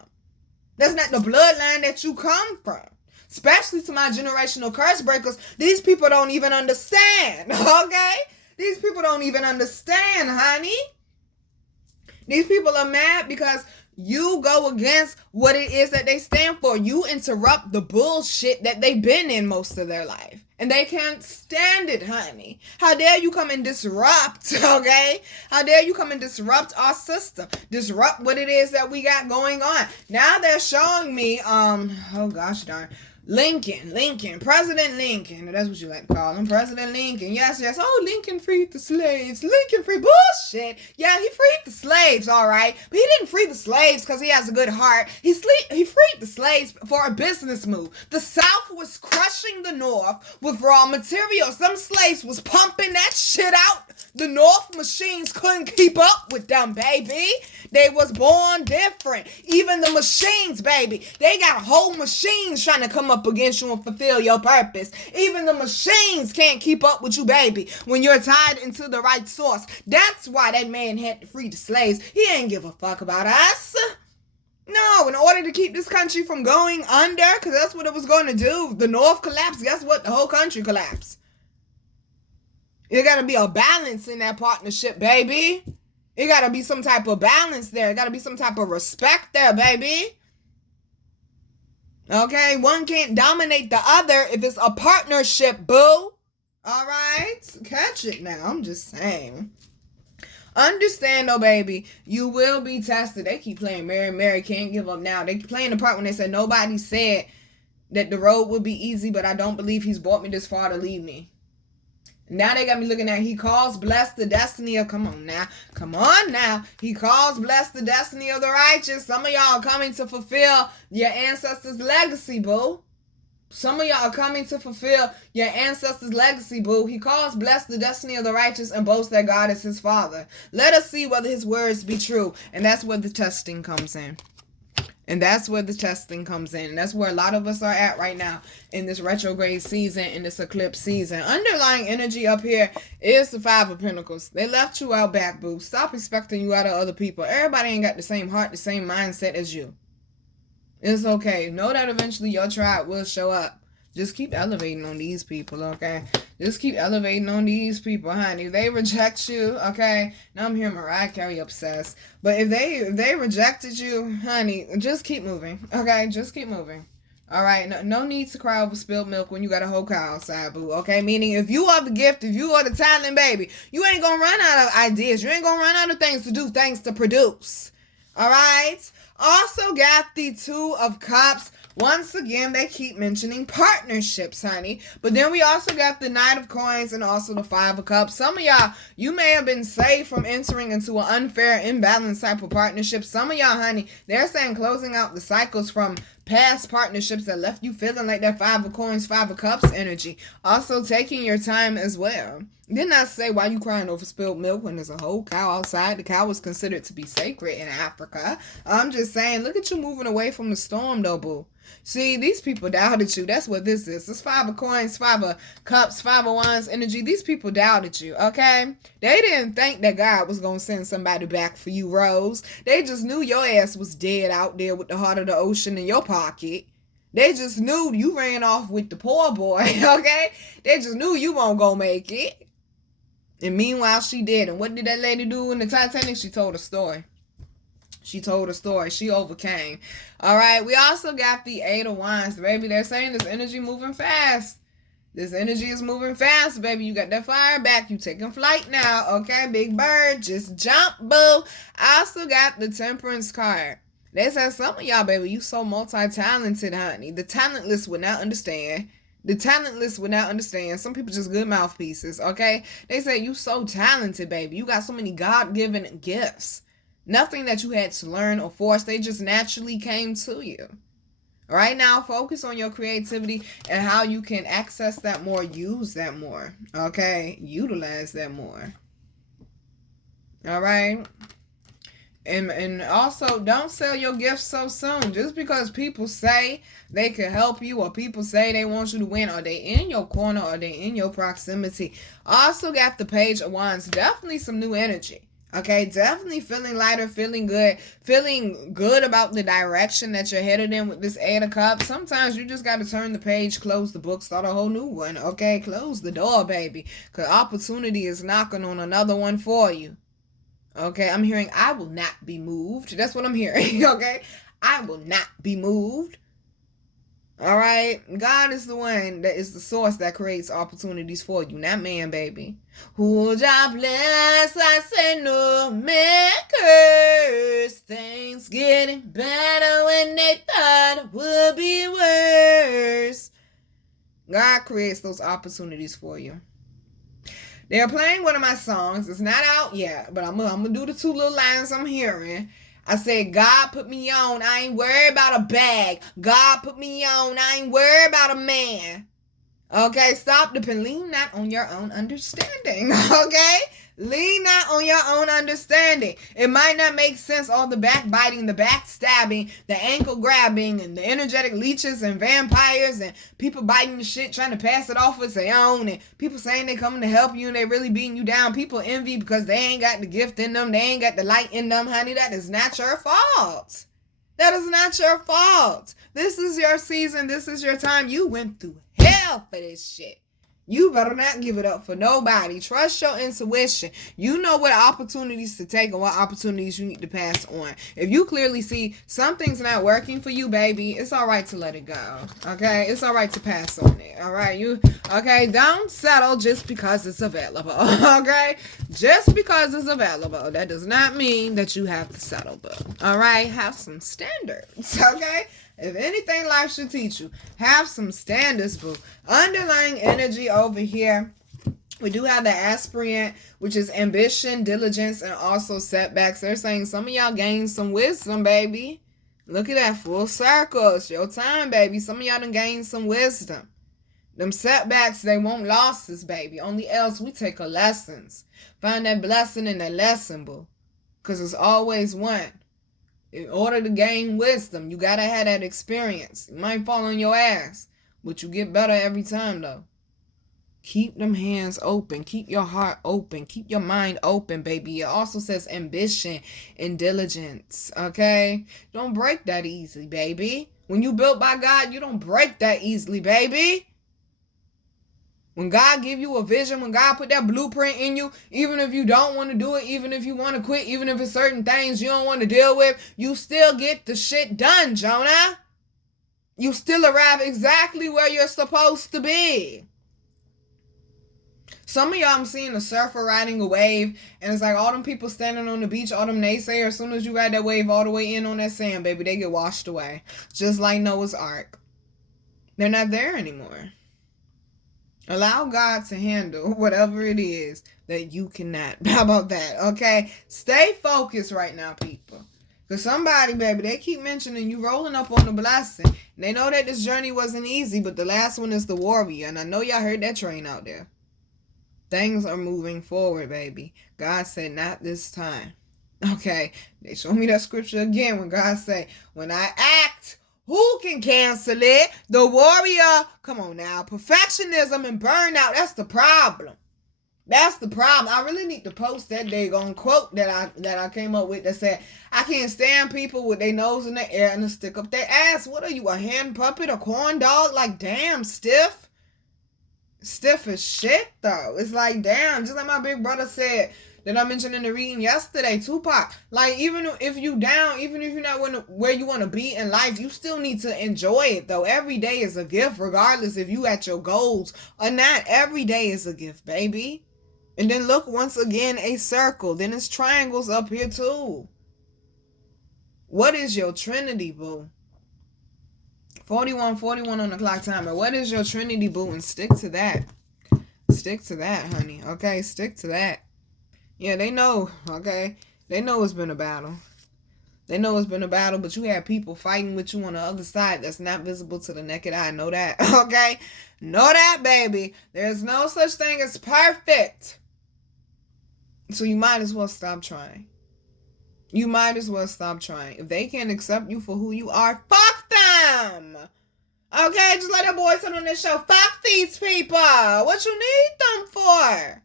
That's not the bloodline that you come from. Especially to my generational curse breakers, these people don't even understand, okay? These people don't even understand, honey. These people are mad because you go against what it is that they stand for. You interrupt the bullshit that they've been in most of their life. And they can't stand it, honey. How dare you come and disrupt, okay? How dare you come and disrupt our system? Disrupt what it is that we got going on. Now they're showing me, oh gosh darn, Lincoln, President Lincoln. That's what you like to call him, President Lincoln. Yes. Oh, Lincoln freed the slaves. Lincoln freed bullshit. Yeah, he freed the slaves, all right. But he didn't free the slaves because he has a good heart. He freed the slaves for a business move. The South was crushing the North with raw materials. Some slaves was pumping that shit out. The North machines couldn't keep up with them, baby. They was born different. Even the machines, baby. They got whole machines trying to come up against you and fulfill your purpose. Even the machines can't keep up with you, baby, when you're tied into the right source. That's why that man had to free the slaves. He ain't give a fuck about us. No, in order to keep this country from going under, because that's what it was going to do. The North collapsed. Guess what? The whole country collapsed. There got to be a balance in that partnership, baby. It got to be some type of balance there. It got to be some type of respect there, baby. Okay? One can't dominate the other if it's a partnership, boo. All right? Catch it now. I'm just saying. Understand, though, baby, you will be tested. They keep playing Mary, can't give up now. They playing the part when they said nobody said that the road would be easy, but I don't believe he's brought me this far to leave me. Now they got me looking at, he calls blessed the destiny of, come on now. He calls blessed the destiny of the righteous. Some of y'all are coming to fulfill your ancestors' legacy, boo. Some of y'all are coming to fulfill your ancestors' legacy, boo. He calls blessed the destiny of the righteous and boasts that God is his father. Let us see whether his words be true. And that's where the testing comes in. And that's where the testing comes in. And that's where a lot of us are at right now in this retrograde season, in this eclipse season. Underlying energy up here is the Five of Pentacles. They left you out back, boo. Stop expecting you out of other people. Everybody ain't got the same heart, the same mindset as you. It's okay. Know that eventually your tribe will show up. Just keep elevating on these people, okay? Just keep elevating on these people, honey. If they reject you, okay? Now I'm hearing Mariah Carey obsessed. But if they rejected you, honey, just keep moving, okay? Just keep moving. All right? No need to cry over spilled milk when you got a whole cow outside, boo, okay? Meaning if you are the gift, if you are the talent, baby, you ain't gonna run out of ideas. You ain't gonna run out of things to do, things to produce. All right? Also got the Two of Cups. Once again, they keep mentioning partnerships, honey. But then we also got the Knight of Coins and also the Five of Cups. Some of y'all, you may have been saved from entering into an unfair, imbalanced type of partnership. Some of y'all, honey, they're saying closing out the cycles from past partnerships that left you feeling like that Five of Coins, Five of Cups energy. Also taking your time as well. Didn't I say why you crying over spilled milk when there's a whole cow outside? The cow was considered to be sacred in Africa. I'm just saying, look at you moving away from the storm, though, boo. See, these people doubted you. That's what this is. This Five of Coins, Five of Cups, Five of Wands energy. These people doubted you, okay? They didn't think that God was going to send somebody back for you, Rose. They just knew your ass was dead out there with the heart of the ocean in your pocket. They just knew you ran off with the poor boy, okay? They just knew you won't go make it. And meanwhile, she did. And what did that lady do in the Titanic? She told a story. She told a story. She overcame. All right. We also got the Eight of Wands, baby. They're saying this energy moving fast. This energy is moving fast, baby. You got that fire back. You taking flight now. Okay, big bird. Just jump, boo. I also got the Temperance card. They said some of y'all, baby, you so multi-talented, honey. The talentless would not understand. The talentless would not understand. Some people just good mouthpieces, okay? They say you so talented, baby. You got so many God-given gifts. Nothing that you had to learn or force. They just naturally came to you. Right now, focus on your creativity and how you can access that more, use that more, okay? Utilize that more. All right? And also, don't sell your gifts so soon. Just because people say they can help you or people say they want you to win, or they in your corner or they in your proximity. Also got the Page of Wands. Definitely some new energy. Okay, definitely feeling lighter, feeling good about the direction that you're headed in with this Eight of Cups. Sometimes you just got to turn the page, close the book, start a whole new one. Okay, close the door, baby, because opportunity is knocking on another one for you. Okay, I'm hearing I will not be moved. That's what I'm hearing, okay? I will not be moved. All right? God is the one that is the source that creates opportunities for you, not man, baby. Who God bless, I say no man curse. Things getting better when they thought it would be worse. God creates those opportunities for you. They're playing one of my songs. It's not out yet, but I'm gonna do the two little lines I'm hearing. I said, God put me on. I ain't worried about a bag. God put me on. I ain't worried about a man. Okay, stop depending. Lean not on your own understanding. Okay? Lean not on your own understanding. It might not make sense, all the backbiting, the backstabbing, the ankle grabbing, and the energetic leeches and vampires and people biting the shit, trying to pass it off as their own, and people saying they coming to help you and they really beating you down. People envy because they ain't got the gift in them. They ain't got the light in them, honey. That is not your fault. That is not your fault. This is your season. This is your time. You went through hell for this shit. You better not give it up for nobody. Trust your intuition. You know what opportunities to take and what opportunities you need to pass on. If you clearly see something's not working for you, baby, it's all right to let it go. Okay? It's all right to pass on it. All right? Okay? Don't settle just because it's available. Okay? Just because it's available. That does not mean that you have to settle, but all right? Have some standards. Okay? If anything life should teach you, have some standards, boo. Underlying energy over here, we do have the aspirant, which is ambition, diligence, and also setbacks. They're saying some of y'all gained some wisdom, baby. Look at that, full circle. It's your time, baby. Some of y'all done gained some wisdom. Them setbacks, they won't losses, baby. Only else we take our lessons. Find that blessing in that lesson, boo. Because it's always one. In order to gain wisdom, you gotta have that experience. You might fall on your ass, but you get better every time, though. Keep them hands open. Keep your heart open. Keep your mind open, baby. It also says ambition and diligence, okay? Don't break that easily, baby. When you built by God, you don't break that easily, baby. When God give you a vision, when God put that blueprint in you, even if you don't want to do it, even if you want to quit, even if it's certain things you don't want to deal with, you still get the shit done, Jonah. You still arrive exactly where you're supposed to be. Some of y'all, I'm seeing a surfer riding a wave, and it's like all them people standing on the beach, all them naysayers, as soon as you ride that wave all the way in on that sand, baby, they get washed away. Just like Noah's Ark. They're not there anymore. Allow God to handle whatever it is that you cannot. How about that, okay? Stay focused right now, people. Because somebody, baby, they keep mentioning you rolling up on the blessing. And they know that this journey wasn't easy, but the last one is the warrior. And I know y'all heard that train out there. Things are moving forward, baby. God said, not this time. Okay, they show me that scripture again when God said, when I act, who can cancel it? The warrior. Come on now. Perfectionism and burnout, that's the problem. That's the problem. I really need to post that daggone quote that I came up with that said, I can't stand people with their nose in the air and a stick up their ass. What are you, a hand puppet, a corn dog? Like, damn, stiff. Stiff as shit, though. It's like, damn, just like my big brother said that I mentioned in the reading yesterday, Tupac. Like, even if you down, even if you're not where you want to be in life, you still need to enjoy it, though. Every day is a gift, regardless if you at your goals or not. Every day is a gift, baby. And then look, once again, a circle. Then it's triangles up here, too. What is your Trinity, boo? 41 on the clock timer. What is your Trinity, boo? And stick to that. Stick to that, honey. Okay, stick to that. Yeah, they know, okay? They know it's been a battle. They know it's been a battle, but you have people fighting with you on the other side that's not visible to the naked eye. Know that, okay? Know that, baby. There's no such thing as perfect. So you might as well stop trying. You might as well stop trying. If they can't accept you for who you are, fuck them. Okay, just like that boy said on this show, fuck these people. What you need them for?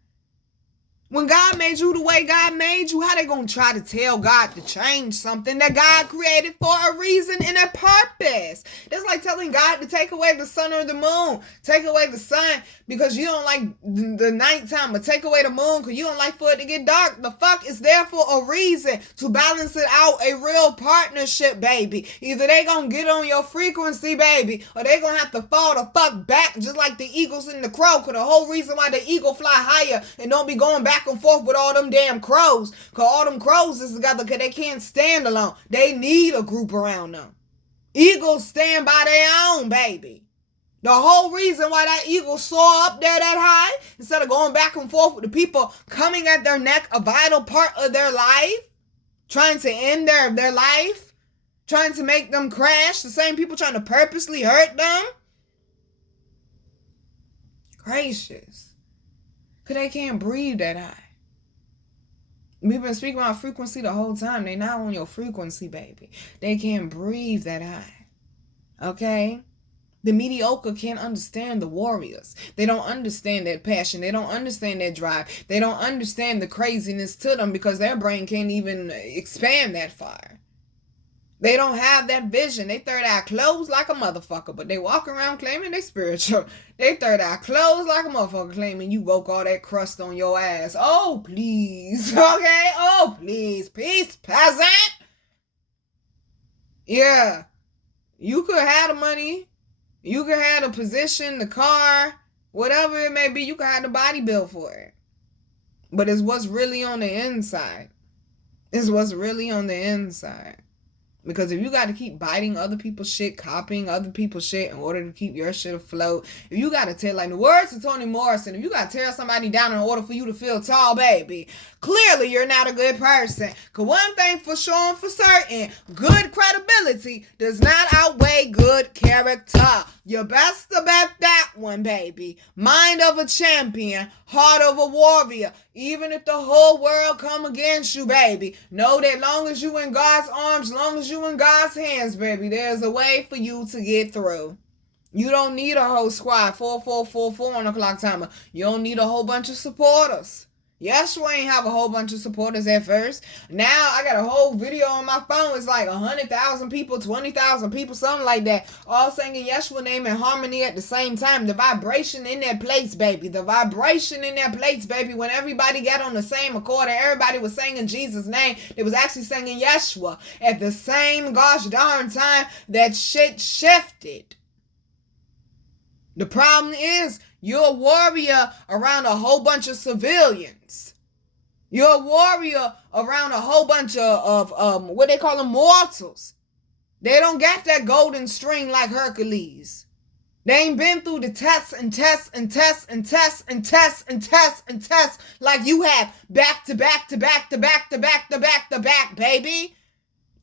When God made you the way God made you, how they gonna try to tell God to change something that God created for a reason and a purpose? That's like telling God to take away the sun or the moon. Take away the sun because you don't like the nighttime, or take away the moon because you don't like for it to get dark. The fuck is there for a reason, to balance it out, a real partnership, baby. Either they gonna get on your frequency, baby, or they gonna have to fall the fuck back, just like the eagles and the crow. Cause the whole reason why the eagle fly higher and don't be going back and forth with all them damn crows, cause all them crows is together, cause they can't stand alone. They need a group around them. Eagles stand by their own, baby. The whole reason why that eagle soar up there that high, instead of going back and forth with the people coming at their neck, a vital part of their life, trying to end their life, trying to make them crash, the same people trying to purposely hurt them. Gracious. Cause they can't breathe that high. We've been speaking about frequency the whole time. They not on your frequency, baby. They can't breathe that high. Okay? The mediocre can't understand the warriors. They don't understand that passion. They don't understand that drive. They don't understand the craziness to them because their brain can't even expand that far. They don't have that vision. They third eye closed like a motherfucker, but they walk around claiming they spiritual. They third eye closed like a motherfucker, claiming you woke all that crust on your ass. Oh, please. Okay? Oh, please. Peace, peasant. Yeah. You could have the money. You could have the position, the car, whatever it may be. You could have the body built for it. But it's what's really on the inside. It's what's really on the inside. Because if you got to keep biting other people's shit, copying other people's shit in order to keep your shit afloat, if you got to tell, like the words of Toni Morrison, if you got to tear somebody down in order for you to feel tall, baby, Clearly, you're not a good person. Because one thing for sure and for certain, good credibility does not outweigh good character. You best to bet that one, baby. Mind of a champion, heart of a warrior. Even if the whole world come against you, baby, know that long as you in God's arms, long as you in God's hands, baby, there's a way for you to get through. You don't need a whole squad, 4 on the clock timer. You don't need a whole bunch of supporters. Yeshua ain't have a whole bunch of supporters at first. Now I got a whole video on my phone. It's like 100,000 people, 20,000 people, something like that, all singing Yeshua name in harmony at the same time. The vibration in that place, baby. The vibration in that place, baby. When everybody got on the same accord and everybody was singing Jesus' name, they was actually singing Yeshua at the same gosh darn time. That shit shifted. The problem is, you're a warrior around a whole bunch of civilians. You're a warrior around a whole bunch of what they call them, mortals. They don't got that golden string like Hercules. They ain't been through the tests and tests and tests and tests and tests and tests and tests like you have, back to back to back to back to back to back to back, baby.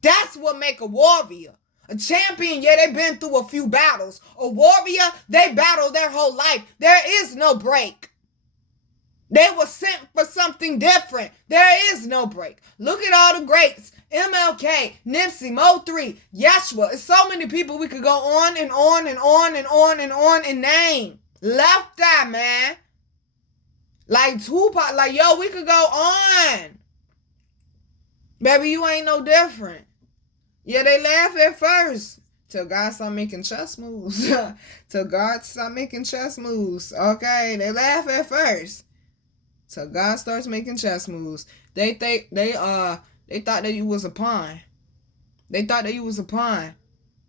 That's what make a warrior. A champion, yeah, they've been through a few battles. A warrior, they battle their whole life. There is no break. They were sent for something different. There is no break. Look at all the greats. MLK, Nipsey, Mo3, Yeshua. It's so many people we could go on and on and on and on and on and name. Left eye, man. Like Tupac, like, yo, we could go on. Baby, you ain't no different. Yeah, they laugh at first. Till God start making chess moves. Till God start making chess moves. Okay, they laugh at first. Till God starts making chess moves. They thought that you was a pawn. They thought that you was a pawn.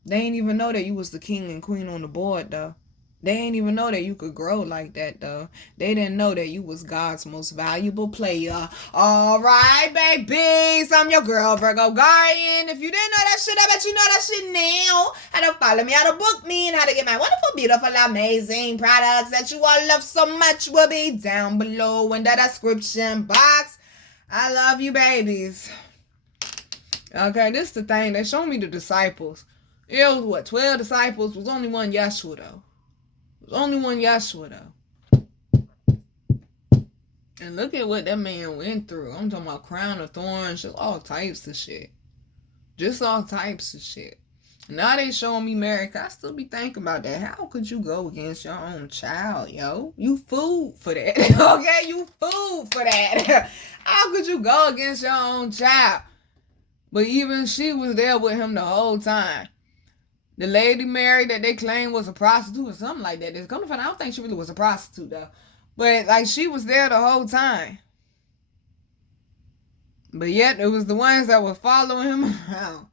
They ain't even know that you was the king and queen on the board, though. They ain't even know that you could grow like that, though. They didn't know that you was God's most valuable player. All right, babies. I'm your girl, Virgo Garden. If you didn't know that shit, I bet you know that shit now. How to follow me, how to book me, and how to get my wonderful, beautiful, amazing products that you all love so much will be down below in the description box. I love you, babies. Okay, this is the thing. They showed me the disciples. It was, what, 12 disciples? It was only one Yeshua, though. There's only one Yeshua, though. And look at what that man went through. I'm talking about crown of thorns, just all types of shit. Just all types of shit. Now they showing me Mary. I still be thinking about that. How could you go against your own child, yo? You fool for that. Okay? You fool for that. How could you go against your own child? But even she was there with him the whole time. The lady Mary that they claimed was a prostitute or something like that. Come to find out, I don't think she really was a prostitute, though. But, like, she was there the whole time. But yet, it was the ones that were following him around.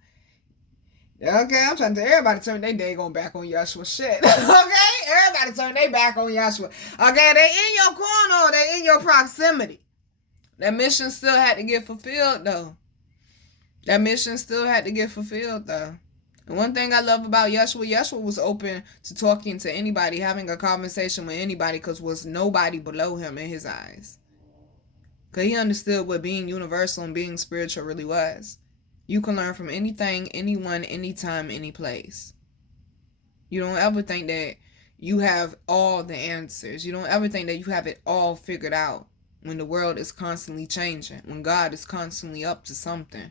Okay, I'm trying to tell everybody turn their daggone back on Yeshua. Shit. Okay? Everybody turn their back on Yeshua. Okay, they in your corner. They in your proximity. That mission still had to get fulfilled, though. That mission still had to get fulfilled, though. And one thing I love about Yeshua was open to talking to anybody, having a conversation with anybody, because was nobody below him in his eyes. Because he understood what being universal and being spiritual really was. You can learn from anything, anyone, anytime, any place. You don't ever think that you have all the answers. You don't ever think that you have it all figured out when the world is constantly changing, when God is constantly up to something.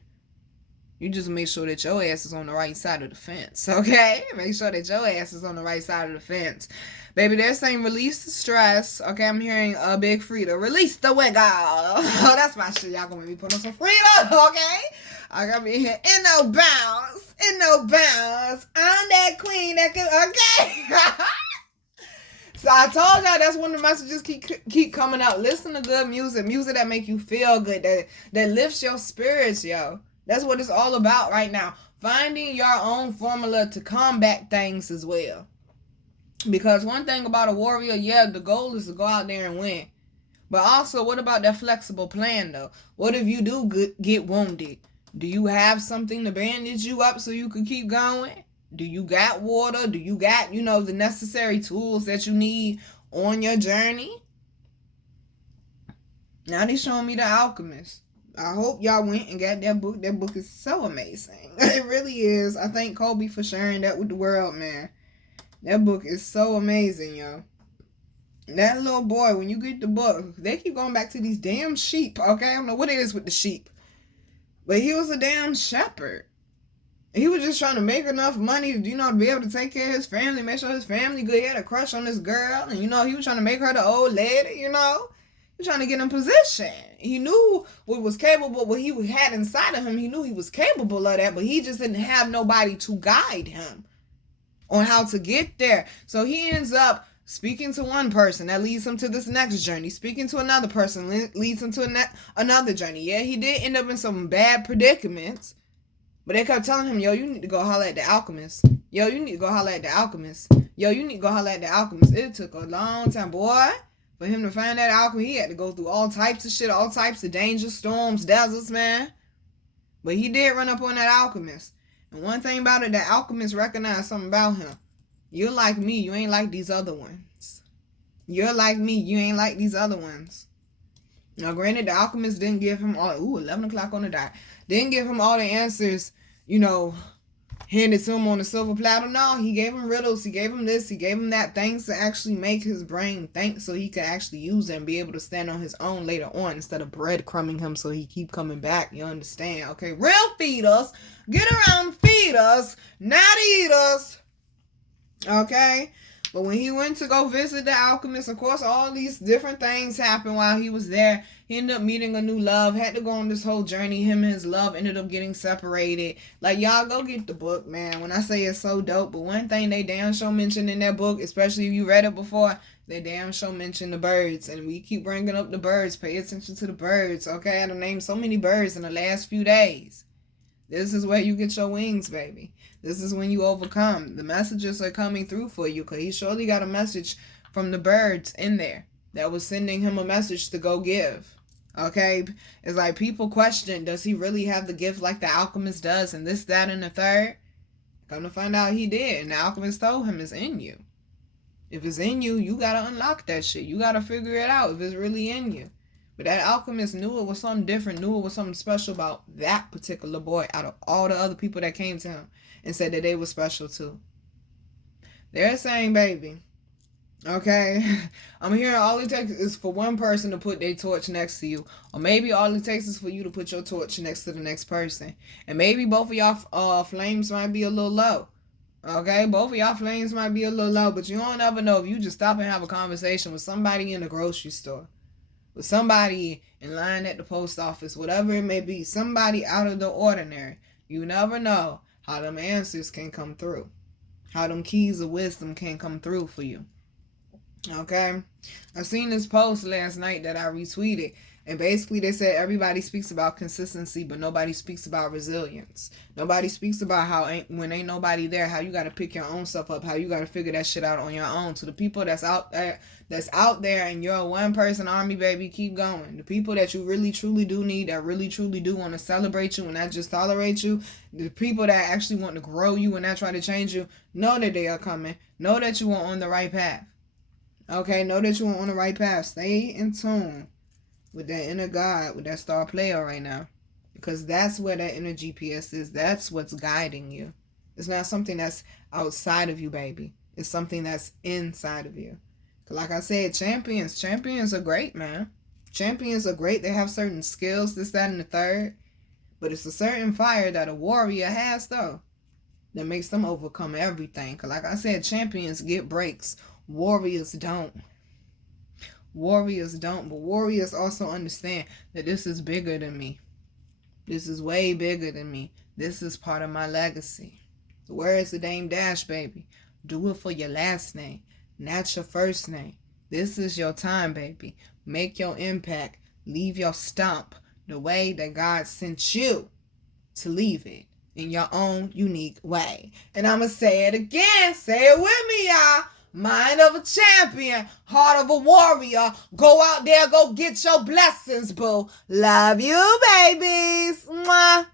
You just make sure that your ass is on the right side of the fence, okay? Make sure that your ass is on the right side of the fence. Baby, they're saying release the stress. Okay, I'm hearing a Big Frida. Release the wiggle. Oh, that's my shit. Y'all gonna be putting on some Frida, okay? I gotta be here in no bounds. In no bounds. I'm that queen that can, okay? So I told y'all that's when the messages keep coming out. Listen to good music. Music that make you feel good. That lifts your spirits, yo. That's what it's all about right now. Finding your own formula to combat things as well. Because one thing about a warrior, yeah, the goal is to go out there and win. But also, what about that flexible plan, though? What if you do get wounded? Do you have something to bandage you up so you can keep going? Do you got water? Do you got, the necessary tools that you need on your journey? Now they showing me The Alchemist. I hope y'all went and got that book. That book is so amazing. It really is. I thank Kobe for sharing that with the world, man. That book is so amazing, yo. That little boy, when you get the book, they keep going back to these damn sheep, okay? I don't know what it is with the sheep. But he was a damn shepherd. He was just trying to make enough money, you know, to be able to take care of his family, make sure his family good. He had a crush on this girl, and, you know, he was trying to make her the old lady, you know. He was trying to get in position. He knew what was capable, what he had inside of him. He knew he was capable of that, but he just didn't have nobody to guide him on how to get there. So he ends up speaking to one person that leads him to this next journey. Speaking to another person leads him to another journey. Yeah, he did end up in some bad predicaments. But they kept telling him, yo, you need to go holler at the alchemist. Yo, you need to go holler at the alchemist. Yo, you need to go holler at the alchemist. It took a long time, boy, for him to find that alchemist. He had to go through all types of shit, all types of dangers, storms, deserts, man. But he did run up on that alchemist. And one thing about it, that alchemist recognized something about him. You're like me. You ain't like these other ones. You're like me. You ain't like these other ones. Now, granted, the alchemist didn't give him all... 11 o'clock on the dot. Didn't give him all the answers, you know, handed to him on a silver platter. No, he gave him riddles. He gave him this. He gave him that. Things to actually make his brain think so he could actually use it and be able to stand on his own later on instead of breadcrumbing him so he keep coming back. You understand? Okay, real feeders. Get around feeders, not eaters. Okay? But when he went to go visit the alchemist, of course, all these different things happened while he was there. He ended up meeting a new love, had to go on this whole journey. Him and his love ended up getting separated. Like, y'all go get the book, man. When I say it's so dope, but one thing they damn sure mentioned in that book, especially if you read it before, they damn sure mentioned the birds. And we keep bringing up the birds. Pay attention to the birds, okay? I done named so many birds in the last few days. This is where you get your wings, baby. This is when you overcome. The messages are coming through for you because he surely got a message from the birds in there that was sending him a message to go give. Okay? It's like people question, does he really have the gift like the alchemist does and this, that, and the third? Come to find out he did. And the alchemist told him it's in you. If it's in you, you got to unlock that shit. You got to figure it out if it's really in you. But that alchemist knew it was something different, knew it was something special about that particular boy out of all the other people that came to him and said that they were special too. They're saying, baby, okay, I'm hearing all it takes is for one person to put their torch next to you. Or maybe all it takes is for you to put your torch next to the next person. And maybe both of y'all flames might be a little low. Okay, both of y'all flames might be a little low, but you don't ever know if you just stop and have a conversation with somebody in the grocery store. With somebody in line at the post office, whatever it may be, somebody out of the ordinary. You never know how them answers can come through. How them keys of wisdom can come through for you. Okay? I seen this post last night that I retweeted. And basically they said everybody speaks about consistency, but nobody speaks about resilience. Nobody speaks about how when ain't nobody there, how you got to pick your own stuff up, how you got to figure that shit out on your own. To the people that's out there and you're a one-person army, baby, keep going. The people that you really, truly do need, that really, truly do want to celebrate you and not just tolerate you, the people that actually want to grow you and not try to change you, know that they are coming. Know that you are on the right path. Okay? Know that you are on the right path. Stay in tune with that inner God, with that star player right now. Because that's where that inner GPS is. That's what's guiding you. It's not something that's outside of you, baby. It's something that's inside of you. Like I said, champions are great, man. Champions are great. They have certain skills, this, that, and the third. But it's a certain fire that a warrior has, though, that makes them overcome everything. Because like I said, champions get breaks. Warriors don't. Warriors don't, but warriors also understand that this is bigger than me. This is way bigger than me. This is part of my legacy. Where is the name dash, baby? Do it for your last name, not your first name. This is your time, baby. Make your impact. Leave your stamp the way that God sent you to leave it in your own unique way. And I'm going to say it again. Say it with me, y'all. Mind of a champion, heart of a warrior. Go out there, go get your blessings, boo. Love you, babies. Mwah.